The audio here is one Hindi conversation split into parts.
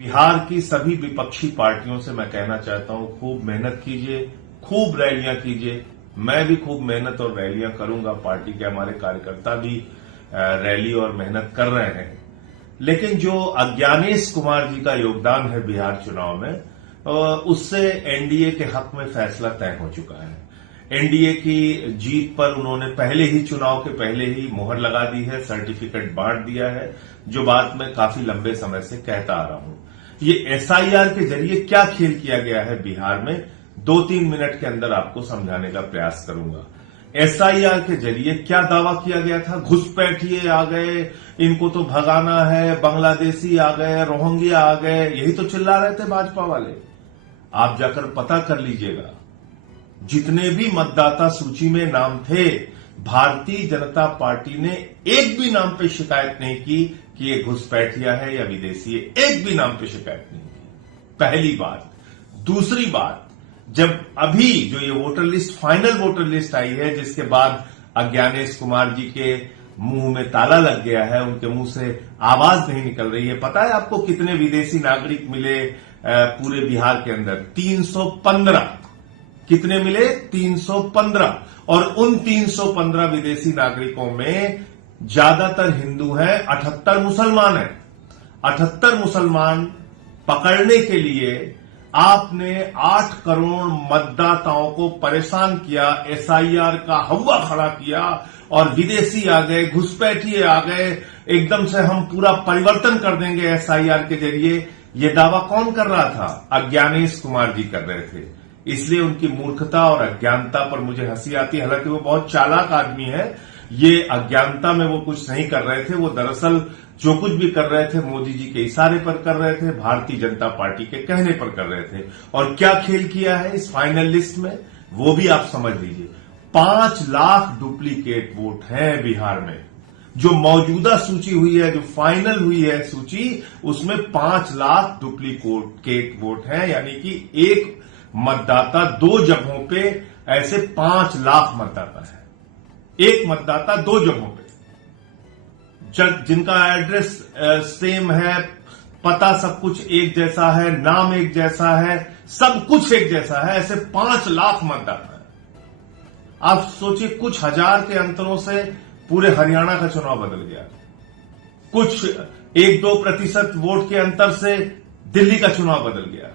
बिहार की सभी विपक्षी पार्टियों से मैं कहना चाहता हूं, खूब मेहनत कीजिए, खूब रैलियां कीजिए। मैं भी खूब मेहनत और रैलियां करूंगा। पार्टी के हमारे कार्यकर्ता भी रैली और मेहनत कर रहे हैं। लेकिन जो अज्ञानेश कुमार जी का योगदान है बिहार चुनाव में, उससे एनडीए के हक में फैसला तय हो चुका है। एनडीए की जीत पर उन्होंने पहले ही चुनाव के पहले ही मोहर लगा दी है, सर्टिफिकेट बांट दिया है, जो बात मैं काफी लंबे समय से कहता आ रहा हूं। ये एसआईआर के जरिए क्या खेल किया गया है बिहार में, 2-3 मिनट के अंदर आपको समझाने का प्रयास करूंगा। एसआईआर के जरिए क्या दावा किया गया था? घुसपैठिए आ गए, इनको तो भगाना है, बांग्लादेशी आ गए, रोहिंग्या आ गए, यही तो चिल्ला रहे थे भाजपा वाले। आप जाकर पता कर लीजिएगा, जितने भी मतदाता सूची में नाम थे, भारतीय जनता पार्टी ने एक भी नाम पे शिकायत नहीं की कि ये घुसपैठिया है या विदेशी है। एक भी नाम पे शिकायत नहीं की। पहली बात। दूसरी बात, जब अभी जो ये voter list, final voter list आई है, जिसके बाद अज्ञानेश कुमार जी के मुंह में ताला लग गया है, उनके मुंह से आवाज नहीं निकल रही है। पता है आपको कितने विदेशी नागरिक मिले पूरे बिहार के अंदर? 315। कितने मिले? 315। और उन 315 विदेशी नागरिकों में ज्यादातर हिंदू हैं, 78 मुसलमान हैं। 78 मुसलमान पकड़ने के लिए आपने 8 करोड़ मतदाताओं को परेशान किया, एसआईआर का हवा खड़ा किया, और विदेशी आ गए, घुसपैठिए आ गए, एकदम से हम पूरा परिवर्तन कर देंगे एसआईआर के जरिए। यह दावा कौन कर रहा था? अज्ञानेश कुमार जी कर रहे थे। इसलिए उनकी मूर्खता और अज्ञानता पर मुझे हंसी आती है। हालांकि वो बहुत चालाक आदमी है। ये अज्ञानता में वो कुछ नहीं कर रहे थे। वो दरअसल जो कुछ भी कर रहे थे मोदी जी के इशारे पर कर रहे थे, भारतीय जनता पार्टी के कहने पर कर रहे थे। और क्या खेल किया है इस फाइनल लिस्ट में, वो भी आप समझ लीजिए। 5 लाख डुप्लीकेट वोट हैं बिहार में। जो मौजूदा सूची हुई है, जो फाइनल हुई है सूची, उसमें 5 लाख डुप्लीकेट वोट हैं। यानी कि एक मतदाता 2 जगहों पे, ऐसे 5 लाख मतदाता है। एक मतदाता 2 जगहों पे, जिनका एड्रेस सेम है, पता सब कुछ एक जैसा है, नाम एक जैसा है, सब कुछ एक जैसा है, ऐसे 5 लाख मतदाता है। आप सोचिए, कुछ हजार के अंतरों से पूरे हरियाणा का चुनाव बदल गया। कुछ 1-2% वोट के अंतर से दिल्ली का चुनाव बदल गया।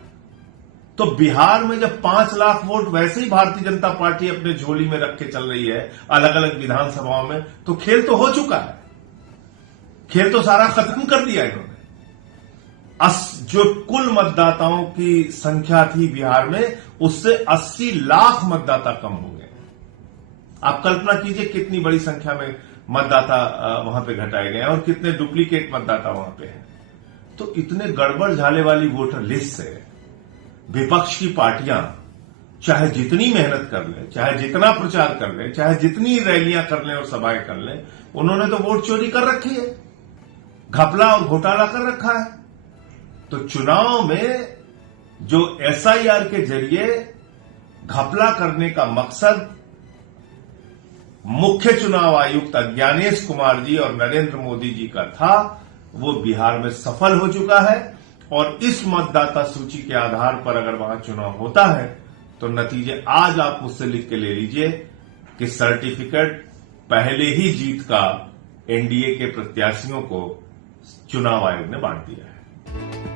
तो बिहार में जब 5 लाख वोट वैसे ही भारतीय जनता पार्टी अपने झोली में रख के चल रही है अलग अलग विधानसभाओं में, तो खेल तो हो चुका है। खेल तो सारा खत्म कर दिया इन्होंने। जो कुल मतदाताओं की संख्या थी बिहार में, उससे 80 लाख मतदाता कम हो गए। आप कल्पना कीजिए कितनी बड़ी संख्या में मतदाता वहां पे घटाए गए और कितने डुप्लीकेट मतदाता वहां पे हैं। तो इतने गड़बड़ झाले वाली वोटर लिस्ट से विपक्ष की पार्टियां चाहे जितनी मेहनत कर लें, चाहे जितना प्रचार कर लें, चाहे जितनी रैलियां कर लें और सभाएं कर लें, उन्होंने तो वोट चोरी कर रखी है, घपला और घोटाला कर रखा है। तो चुनाव में जो एसआईआर के जरिए घपला करने का मकसद मुख्य चुनाव आयुक्त अज्ञानेश कुमार जी और नरेंद्र मोदी जी का था, वो बिहार में सफल हो चुका है। और इस मतदाता सूची के आधार पर अगर वहां चुनाव होता है, तो नतीजे आज आप मुझसे लिख के ले लीजिए कि सर्टिफिकेट पहले ही जीत का एनडीए के प्रत्याशियों को चुनाव आयोग ने बांट दिया है।